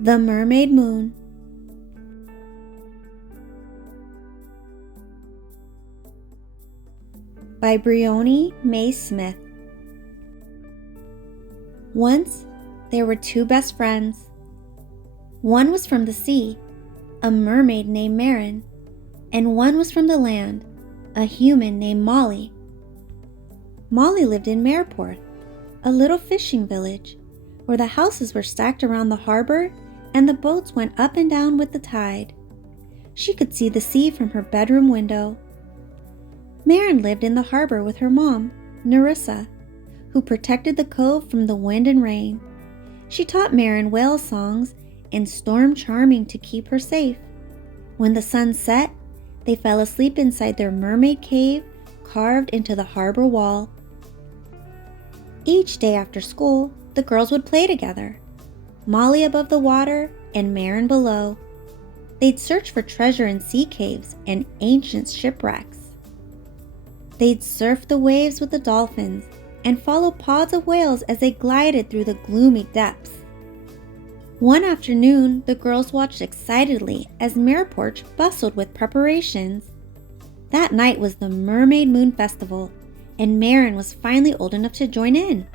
The Mermaid Moon by Briony May Smith. Once there were two best friends. One was from the sea, a mermaid named Marin, and one was from the land, a human named Molly. Molly lived in Mermaid, a little fishing village, where the houses were stacked around the harbor and the boats went up and down with the tide. She could see the sea from her bedroom window. Marin lived in the harbor with her mom, Nerissa, who protected the cove from the wind and rain. She taught Marin whale songs and storm charming to keep her safe. When the sun set, they fell asleep inside their mermaid cave carved into the harbor wall. Each day after school, the girls would play together, Molly above the water and Marin below. They'd search for treasure in sea caves and ancient shipwrecks. They'd surf the waves with the dolphins and follow pods of whales as they glided through the gloomy depths. One afternoon, the girls watched excitedly as Mermaid bustled with preparations. That night was the Mermaid Moon Festival, and Marin was finally old enough to join in.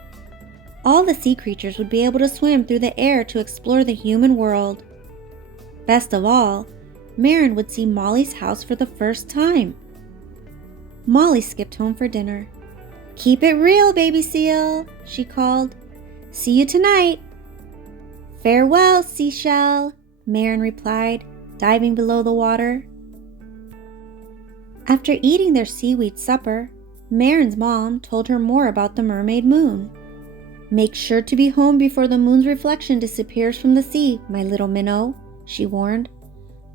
All the sea creatures would be able to swim through the air to explore the human world. Best of all, Marin would see Molly's house for the first time. Molly skipped home for dinner. "Keep it real, baby seal," she called. "See you tonight." "Farewell, seashell," Marin replied, diving below the water. After eating their seaweed supper, Marin's mom told her more about the mermaid moon. "Make sure to be home before the moon's reflection disappears from the sea, my little minnow," she warned.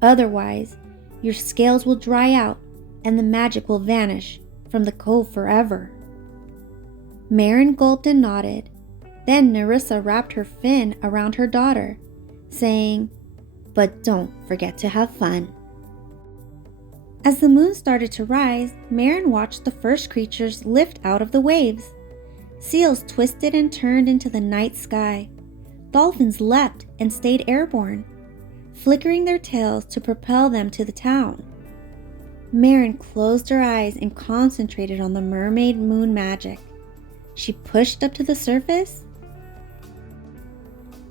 "Otherwise, your scales will dry out and the magic will vanish from the cove forever." Marin gulped and nodded. Then Nerissa wrapped her fin around her daughter, saying, "But don't forget to have fun." As the moon started to rise, Marin watched the first creatures lift out of the waves. Seals twisted and turned into the night sky. Dolphins leapt and stayed airborne, flickering their tails to propel them to the town. Marin closed her eyes and concentrated on the mermaid moon magic. She pushed up to the surface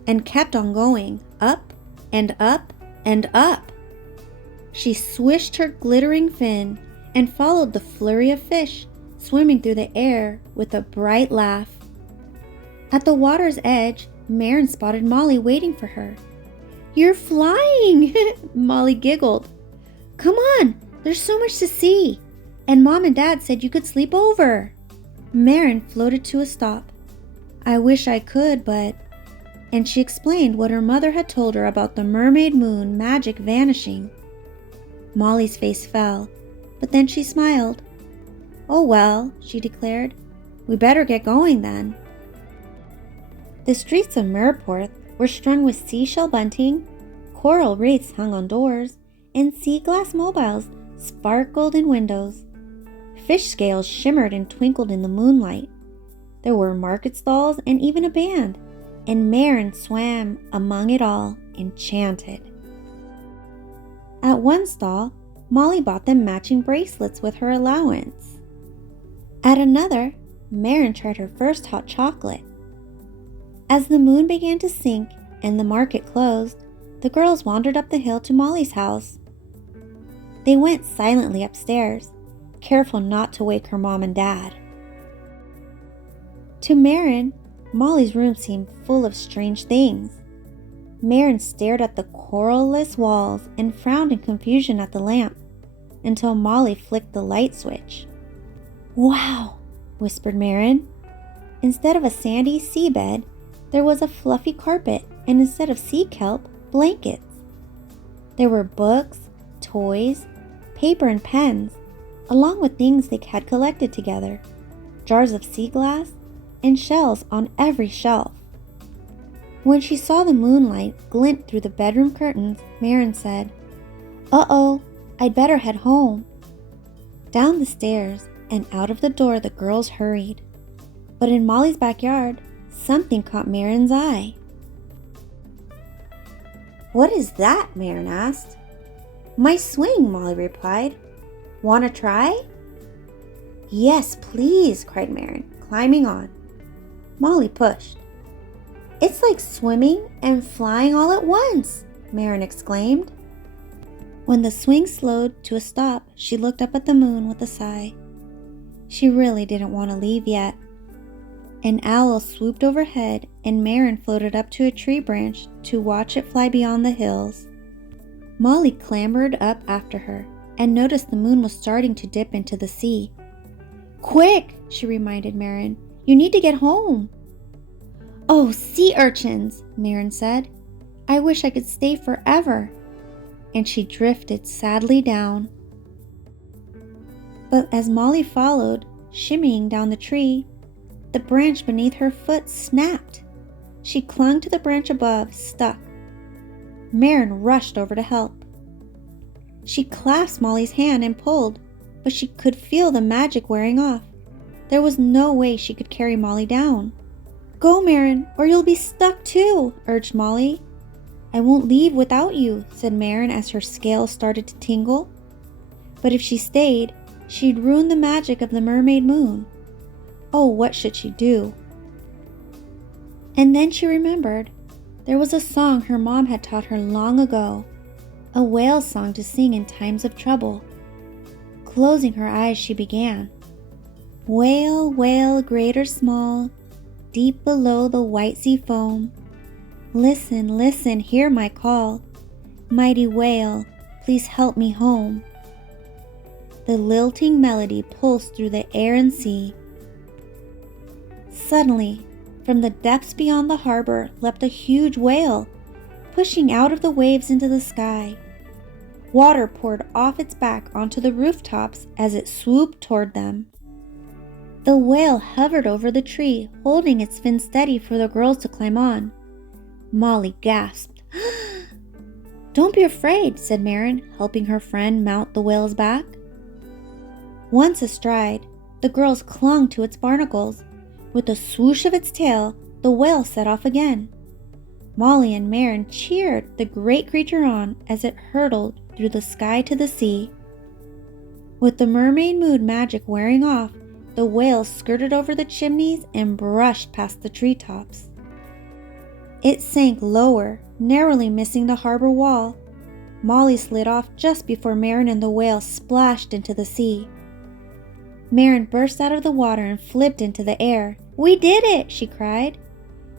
and kept on going, up and up and up. She swished her glittering fin and followed the flurry of fish swimming through the air with a bright laugh. At the water's edge, Marin spotted Molly waiting for her. "You're flying!" Molly giggled. "Come on, there's so much to see. And Mom and Dad said you could sleep over." Marin floated to a stop. "I wish I could, but..." And she explained what her mother had told her about the mermaid moon magic vanishing. Molly's face fell, but then she smiled. "Oh well," she declared. "We better get going then." The streets of Mermaid were strung with seashell bunting, coral wreaths hung on doors, and sea glass mobiles sparkled in windows. Fish scales shimmered and twinkled in the moonlight. There were market stalls and even a band, and Marin swam among it all, enchanted. At one stall, Molly bought them matching bracelets with her allowance. At another, Marin tried her first hot chocolate. As the moon began to sink and the market closed, the girls wandered up the hill to Molly's house. They went silently upstairs, careful not to wake her mom and dad. To Marin, Molly's room seemed full of strange things. Marin stared at the coralless walls and frowned in confusion at the lamp, until Molly flicked the light switch. "Wow," whispered Marin. Instead of a sandy seabed, there was a fluffy carpet, and instead of sea kelp, blankets. There were books, toys, paper and pens, along with things they had collected together, jars of sea glass, and shells on every shelf. When she saw the moonlight glint through the bedroom curtains, Marin said, "Uh-oh, I'd better head home." Down the stairs and out of the door the girls hurried. But in Molly's backyard, something caught Marin's eye. "What is that?" Marin asked. "My swing," Molly replied. "Want to try?" "Yes, please," cried Marin, climbing on. Molly pushed. "It's like swimming and flying all at once," Marin exclaimed. When the swing slowed to a stop, she looked up at the moon with a sigh. She really didn't want to leave yet. An owl swooped overhead, and Marin floated up to a tree branch to watch it fly beyond the hills. Molly clambered up after her and noticed the moon was starting to dip into the sea. "Quick," she reminded Marin. "You need to get home." "Oh, sea urchins," Marin said. "I wish I could stay forever." And she drifted sadly down. But as Molly followed, shimmying down the tree, the branch beneath her foot snapped. She clung to the branch above, stuck. Marin rushed over to help. She clasped Molly's hand and pulled, but she could feel the magic wearing off. There was no way she could carry Molly down. "Go, Marin, or you'll be stuck too," urged Molly. "I won't leave without you," said Marin as her scales started to tingle. But if she stayed, she'd ruin the magic of the mermaid moon. Oh, what should she do? And then she remembered. There was a song her mom had taught her long ago, a whale song to sing in times of trouble. Closing her eyes, she began. "Whale, whale, great or small, deep below the white sea foam, listen, listen, hear my call. Mighty whale, please help me home." The lilting melody pulsed through the air and sea. Suddenly, from the depths beyond the harbor leapt a huge whale, pushing out of the waves into the sky. Water poured off its back onto the rooftops as it swooped toward them. The whale hovered over the tree, holding its fin steady for the girls to climb on. Molly gasped. "Don't be afraid," said Marin, helping her friend mount the whale's back. Once astride, the girls clung to its barnacles. With a swoosh of its tail, the whale set off again. Molly and Marin cheered the great creature on as it hurtled through the sky to the sea. With the mermaid mood magic wearing off, the whale skirted over the chimneys and brushed past the treetops. It sank lower, narrowly missing the harbor wall. Molly slid off just before Marin and the whale splashed into the sea. Marin burst out of the water and flipped into the air. "We did it!" she cried.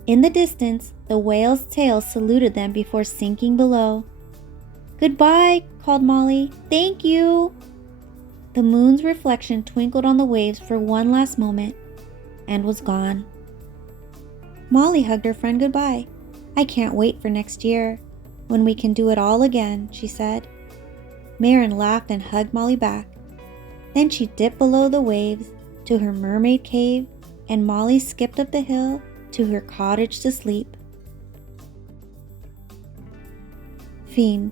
In the distance, the whale's tail saluted them before sinking below. "Goodbye," called Molly. "Thank you." The moon's reflection twinkled on the waves for one last moment and was gone. Molly hugged her friend goodbye. "I can't wait for next year, when we can do it all again," she said. Marin laughed and hugged Molly back. Then she dipped below the waves to her mermaid cave, and Molly skipped up the hill to her cottage to sleep. Fin.